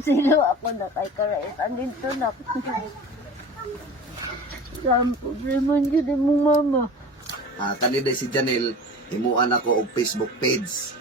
Sino ako na kay karaitan dito na. Saan problema dyan mo mama? Kanina si Janelle, himuan ako og Facebook page.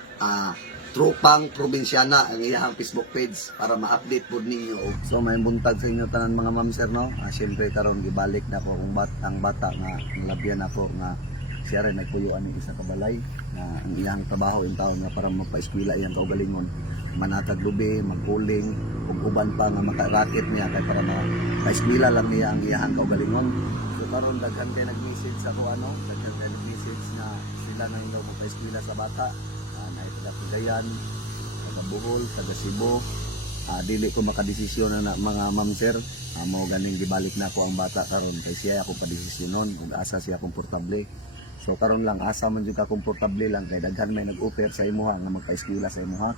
Tropang Probinsyana ang iyang Facebook page para ma-update po ninyo. So may buntag sa inyo tanan mga ma'am sir no. Siyempre karon gibalik na ko kung ang bata nga nalabyan ako nga siya rin nagpuyuan ng isa kabalay na ang iyang trabaho in taon nga para magpa-eskwela iyang kaugalingon. Manatag lubi, magpuling, ug uban pa nga maka-racket niya kay para ma-eskwela lang niya ang iyang kaugalingon. So karon daghan kay nag-message sa ko daghan kay nag-message na sila na daw magpa-eskwela sa bata. Taga Cagayan, taga Bohol, taga Cebu. Dili ko makadesisyon na mga ma'am sir. Mao ganing gibalik na ako ang bata karon kay siya ako padesisyonon ug asa siya komportable. So karon lang asa man jud ka komportable lang kay daghan may nag-offer sa imuha nga magpa-eskwela sa imuha.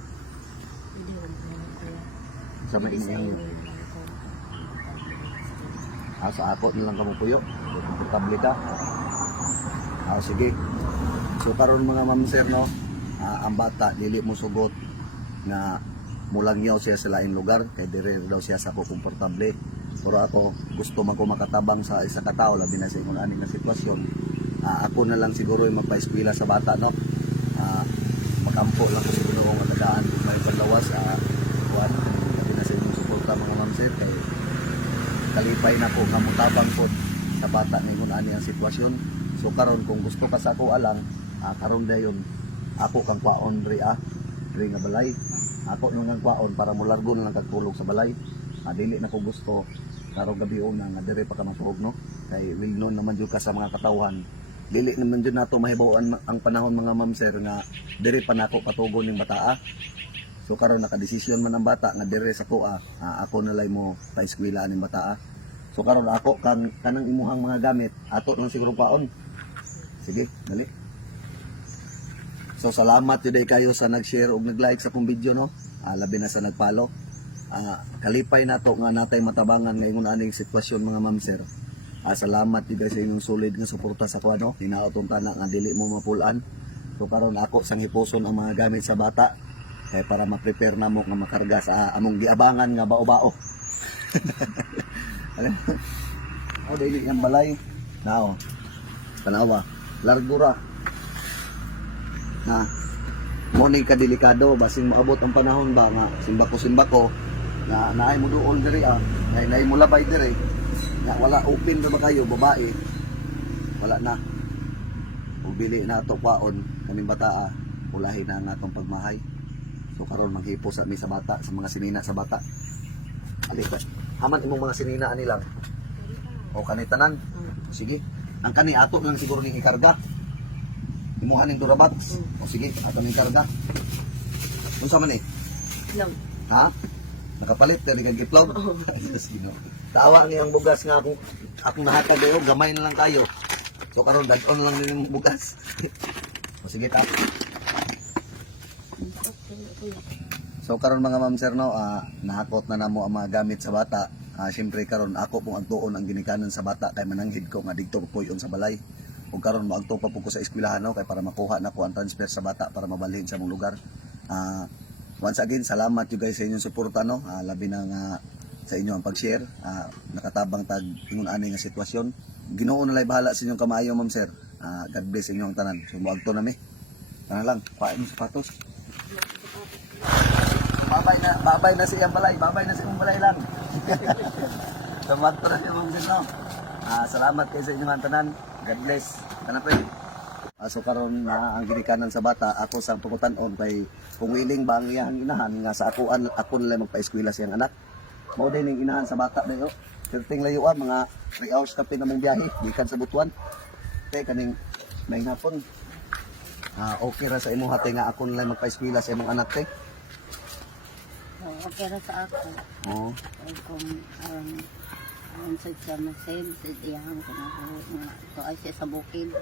Sa may inyo. Sa ako na lang kamo puyo. Komportable ka. Sige. So karon mga ma'am sir no. Ang bata dili mo sugot nga mulangyaw siya sa laing lugar kay dire daw siya sa ko komportable. Pero ako gusto man ko makatabang sa isa ka tawo labi na sa ingon aning na sitwasyon. Ako na lang siguro yung magpa-eskwela sa bata no. Makampo lang ko siguro kung matagaan kung may panlawas kuan labi na sa inyong suporta mga ma'am sir kay kalipay na ko nga mutabang pod sa bata ningon ani ang sitwasyon. So karon kung gusto ka sa ako alang karon dayon ako kang kwaon diri nga balay. Ako nung ang kwaon para mo largo na lang kagtulog sa balay. Dili na ko gusto karong gabi una nga diri pa ka matulog no. Kay wilnon naman jud ka sa mga katawhan. Dili naman jud nato mahibaw-an ang panahon mga ma'am sir nga diri pa nako patugon ning bataa. So karon nakadesisyon man ang bata nga diri sa kuha, ako na lay mo pa-eskwela ning bataa. So karon ako kanang imuhang mga gamit ato nang siguro kwaon. Sige, dali. So salamat today kayo sa nag-share ug nag-like sa akong video no. Labi na sa nag-follow. Kalipay na to nga natay matabangan nga ingon aning sitwasyon mga ma'am sir. Salamat jud sa inyong solid nga suporta sa kuno. Hinaotong tanan nga dili mo mapulan. So karon ako sang hipuson ang mga gamit sa bata kay para ma-prepare namo nga makarga sa among giabangan nga bao-bao. Dili yang balay. Now. Tanawa. Largo ra. Morning ka delikado basing maabot ang panahon ba nga simbako na naay mo duol diri naay mo labay diri nga wala open ba kayo babae wala na ubili na ato kwaon kaming bata ulahin na ang atong pagmahay. So karon manghipo sa mi sa bata sa mga sinina sa bata ali ka haman imong mga sinina ani lang o kani tanan sige ang kani ato lang siguro ning ikarga imuha ning durabox. O sige, ato ning karga. Unsa man eh? Itlog. Ha? Nakapalit dali kag itlog. Sino? Tawa ni ang bugas nga akong nahatag dayo, gamay na lang kayo. So karon dag-on lang ning bugas. O sige ta. So karon mga ma'am sir no, nahakot na namo ang mga gamit sa bata. Siyempre karon ako pong ang tuon ang ginikanan sa bata kay mananghid ko nga didto ko puyon sa balay. Ug karon moagto pa po ko sa eskwelahan no kay para makuha na ko ang transfer sa bata para mabalhin sa mong lugar. Once again salamat you guys sa inyong suporta no. Labi na nga sa inyo ang pag-share. Nakatabang tag ingon ani nga sitwasyon. Ginoo na lay bahala sa inyong kamayo ma'am sir. God bless sa inyong tanan. So moagto na mi. Kana lang, kuha mo sapatos. Babay na siyang balay, babay na siyang balay lang. Salamat po rin ma'am sir no. Salamat kayo sa inyong tanan. God bless. Kanapin. So karon na ang ginikanan sa bata, ako sang pumutan-on kay kung willing ba ang iyang inahan nga sa ako nila magpa-eskwela siyang anak. Mao din ning inahan sa bata dayo. Certing layuan mga 3 hours kapin namong biyahe gikan sa Butuan. Kay kaning may hapon. Okay ra sa imo hati nga ako nila magpa-eskwela sa imong anak te. Okay ra sa ako. Oo. Kung ang sa masayag sa iyahan ko na ito ay siya sa bukid.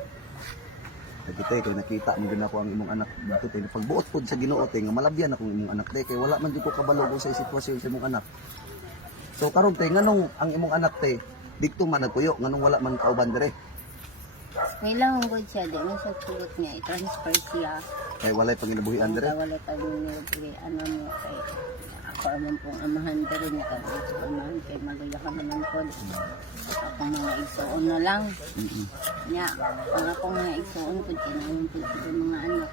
Kita kay nakita mo gid ako ang imong anak dito tay pagbuot pod sa Ginoo tay nga malabyan akong imong anak tay kay wala man jud ko kabalo sa sitwasyon sa imong anak. So karon tay nganong ang imong anak tay dito man nagpuyo nganong wala man kauban dire. Kailangan ko siya di man sa tugot niya i-transfer siya. Kay walay panginabuhian dire. Wala pa niya ano mo kay naman pong amahan ka rin ka. Amahan kay maluya ka naman po. Akong mga igsoon na lang. Nya, ang akong mga igsoon po, kinayon po sila mga anak.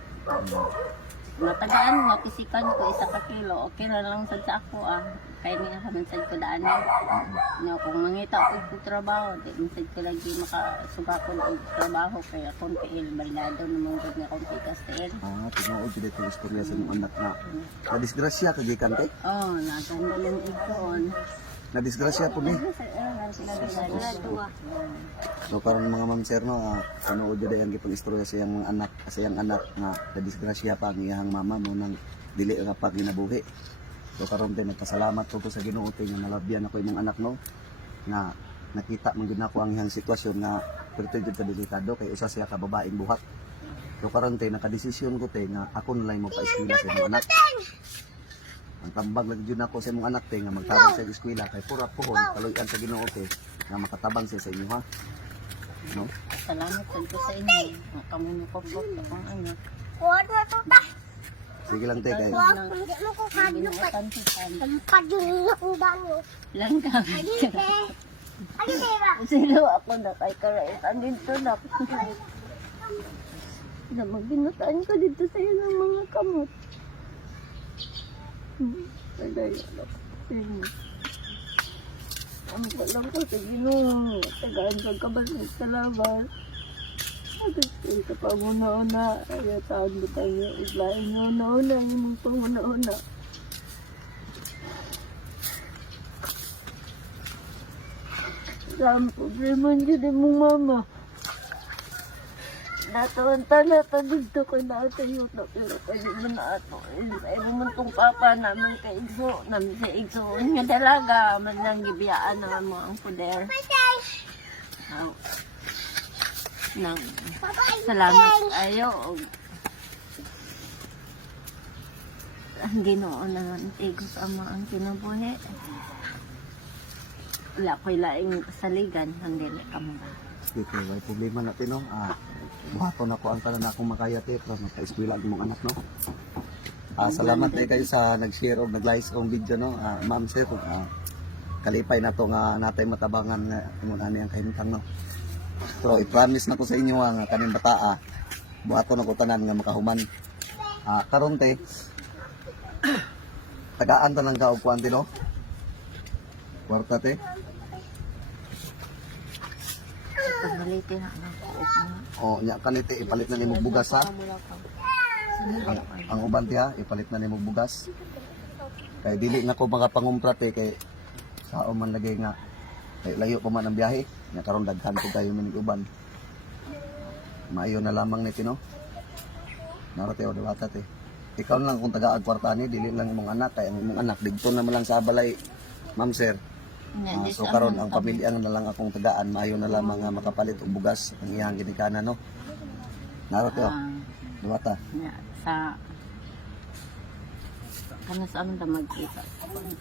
Matagaan nga, kisikan ko, 1 kilo. Okay na lang sad sa ako Kaya niya ka mansad ko daan na. Kung mangita ko trabaho, di mansad ko lagi makasugakon ang trabaho. Kaya kung kail, barilado naman ko nga kung kikastiil. Tinuod ko dito istorya sa mong anak na nadisgrasya kagikan kay. Naganda ng igsoon. Nadisgrasya po ni. So karon mga ma'am sir no, tinuod jud ang gipang istorya sa iyang mga anak, sa iyang anak nga nadisgrasya pa ang iyang mama mo nang dili nga pa ginabuhi. So karon din nagpasalamat ko sa Ginoo nga nalabyan ako imong anak no nga nakita man gid nako ang iyang sitwasyon nga perto jud ka delikado kay usa siya ka babaeng buhat. So karon tay nakadesisyon ko tay nga ako na lang mo pa-eskwela sa imong anak. Ang tambag lang jud nako sa imong anak tay nga magtarong sa eskwela kay pura pohon kaluyan sa Ginoo tay nga makatabang siya sa inyo ha. No? Salamat sa inyo. Kamunukop ko akong anak. Sige lang tay kay Hindi mo ko kadlupat. Kadlok ang dami. Langkang. Ano ba? Sino ako na kay karaitan dito na. Na magbinutaan ko dito sa iyo ng mga kamot. Padayo na ko. Ang walang ko sa Ginoo. Tagaan ka kabalik sa labas. Agad ka pa muna-una. Ay, taon mo tayo. Iglain nyo na-una. Yung pa muna-una. Saan problema dyan mong mama? Natawanta na dito ko na tayo na pero pwede mo na ato. Ay mo tong papa naman kay Igso. Namin sa Igso. Nga dalaga. Man lang gibiyaan na mo ang puder. Nang salamat ayo. Ang Ginoo na tigos ama ang kinabuhi. Wala ko'y laing saligan. Ang dili ka mo. dito may problema natin no. Buhaton ako ang tanan akong makayati pero nagpa-eskwela ang mong anak no. Salamat kayo sa nag-share o nag-like ang video no. Ma'am sir kalipay na to nga natay matabangan nga imong ani ang kahimtang no. So i-promise na ko sa inyo nga kaning bataa buhaton ako tanan nga makahuman. Karon te tagaan ta ng kaog kwanti no. Kwarta te. Pabaliti na ako. Nya kanite ipalit na nimo bugas ha. Ang uban ti ha ipalit na nimo bugas. Kay dili na ko makapangumpra te kay sao man lagi nga kay layo pa man ang biyahe. Nya karon daghan ko kayo minig uban. Maayo na lamang ni Tino. Narate o dawata te. Ikaw lang kung taga kwarta ni dili lang imong anak kay ang imong anak didto na man lang sa balay. Ma'am sir. So karon ang pamilya na lang akong tagaan maayo na lamang nga makapalit og bugas ang iyang ginikanan no. Narate o. Dawata. Sa kana sa amin ta magkita.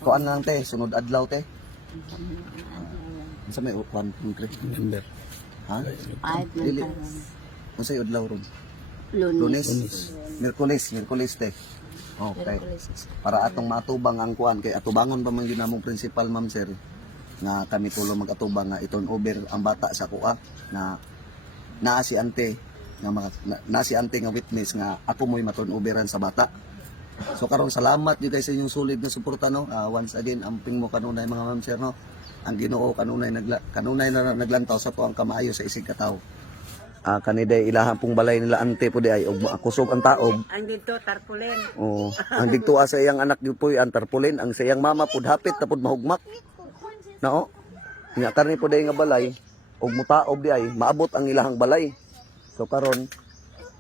Kuan lang te sunod adlaw te. Sa may ukwan November. Ha? 5 Dili. na Unsa yung adlaw ron? Lunes. Miyerkules te. Okay. Para atong matubang ang kuan kay atubangon pa man gyud namong principal ma'am sir nga kami tulo mag-atubang nga iton over ang bata sa kuha na naa si ante nga na si ante nga witness nga ako mo'y maturn overan sa bata. So karon salamat gyud kay sa inyong solid na suporta no. Once again amping mo kanunay mga ma'am sir no. Ang Ginoo kanunay na naglantaw sa tuang kamaayo sa isig katawo. Kaniday ilahan pong balay nila ante po di ay og makusog ang taob. Ang dito tarpulin. Ang digtuwa sa iyang anak gyud po ang tarpulin, ang sa iyang mama pud hapit na pud mahugmak. Nao. Nya karni po day nga balay og mutaob di ay maabot ang ilahang balay. So karon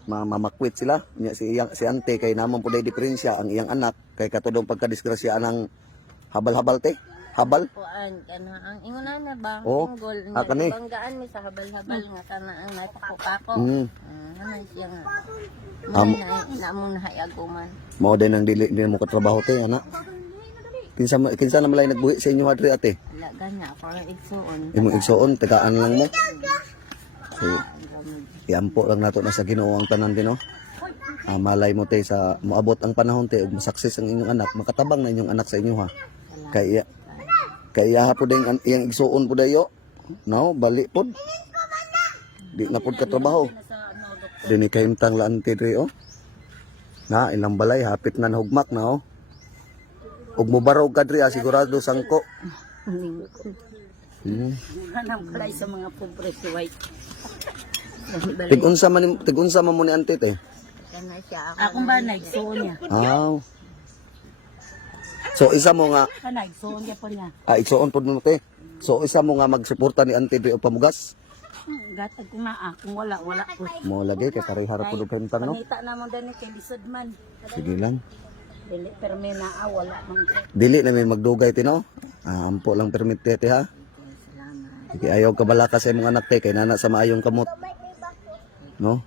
mamakwit sila nya si ante kay namon po day diferensya ang iyang anak kay katudong pagkadisgrasya ng habal-habal te. Habal? Kuan kana ang inguna na ba? Tinggol. Kani. Banggaan mi sa habal-habal nga kana ang napako-kako. Naman siya nga. Namon hayaguman. Mao din ang dili mo katrabaho te ana. Kinsa na malay nagbuhi sa inyo adri ate? Wala ganya para igsuon. Imong igsuon tagaan lang mo. So, iampo lang nato na sa Ginoo ang tanan din no. Malay mo te sa moabot ang panahon te ug masukses ang inyong anak, makatabang na inyong anak sa inyo ha. Kaya po din iyang igsuon po dayo. No, bali pod. Di na pod ka trabaho. Dini kahimtang laan ti diri oh. Na ilang balay hapit na nahugmak na oh. Ug mobarog ka diri sigurado sangko. Mura nang balay sa mga pobre si White. Tigunsa man mo ni ante te. Kana siya akong ba naigsuon niya. So isa mo nga Naigsuon niya pa niya. igsuon pod mo te. So isa mo nga magsuporta ni ante diri og pamugas. Gatag ko na kung wala ko. Mo lagi kay parehar pod og kahimtang no. Panita naman dani kay lisod man. Sige lang. Dili permi na wala man. Dili na may magdugay tino. Ampo lang permit te ha. Salamat. Sige ayaw ka bala ka sa imong anak te kay nana sa maayong kamot. No?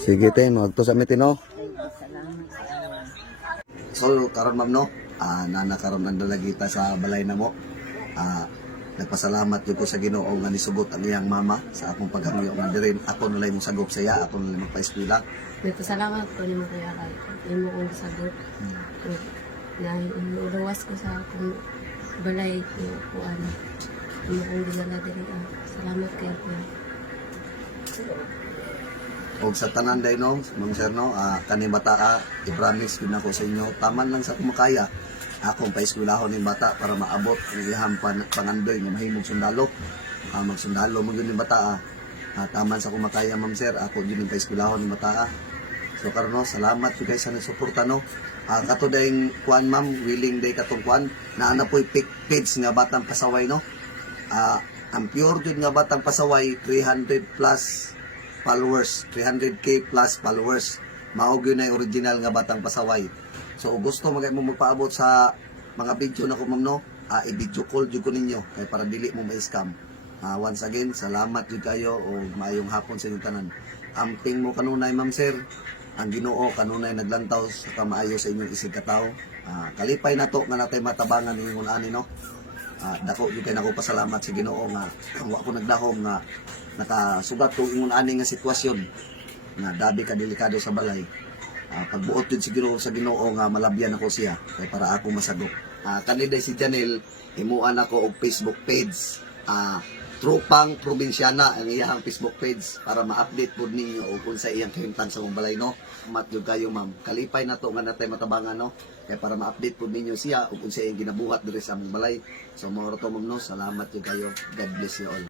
Sige te, magto sa mi tino. So karon ma'am no, nana karon nandalagita sa balay na mo. Nagpasalamat jud ko sa Ginoo nga nisugot ang iyang mama sa akong paghangyo nga dirin ako nalay mo sagop sa iya, ako nalay magpa-eskwela. Nagpasalamat ko ni mo kuya kay imo kong sagot. Na iluwas ko sa akong balay ko kuan. Imo kong dinala diri. Salamat kay kuya. Og sa tanan day no, Ma'am Sir no, kani bata i-promise ko na ko sa inyo, taman lang sa kumakaya. Akong paeskwelahon ni bata para maabot ang iyang pangandoy nga mahimong sundalo. Magsundalo mo yun ni bata. Taman sa kumakaya Ma'am Sir, ako yun yung paeskwelahon ni bata. So karon no, salamat jud guys sa nagsuporta no. Kato dayong kuan ma'am, willing day katong kuan, naana po'y page nga Batang Pasaway no. Ang pure jud nga Batang Pasaway 300 plus followers, 300k plus followers. Mao gyud na original nga Batang Pasaway. So gusto mo magpaabot sa mga video na ko ma'am no, i-video call jud ko ninyo kay para dili mo ma-scam. Once again, salamat jud kayo o maayong hapon sa inyong tanan. Amping mo kanunay Ma'am Sir, ang Ginoo kanunay naglantaw sa kamaayo sa inyong isig katawo. Kalipay na to nga natay matabangan ningon ani no. Dako jud kay nako pasalamat sa Ginoo nga wa ko nagdahom nga nakasugat ko ingon ani nga sitwasyon nga dabi ka delikado sa balay. Pagbuot yun siguro sa Ginoo nga malabyan ako siya kay para ako masagop. Kaniday si Janelle, imuan ako og Facebook page. Tropang Probinsyana ang iyang Facebook page para ma-update po ninyo o kung sa iyang kahimtang sa mong balay no. Mat yun kayo ma'am. Kalipay na to nga natay matabangan no. Kaya para ma-update po ninyo siya o kung sa iyang ginabuhat diri sa mong balay. So mga to ma'am no, salamat yun kayo. God bless you all.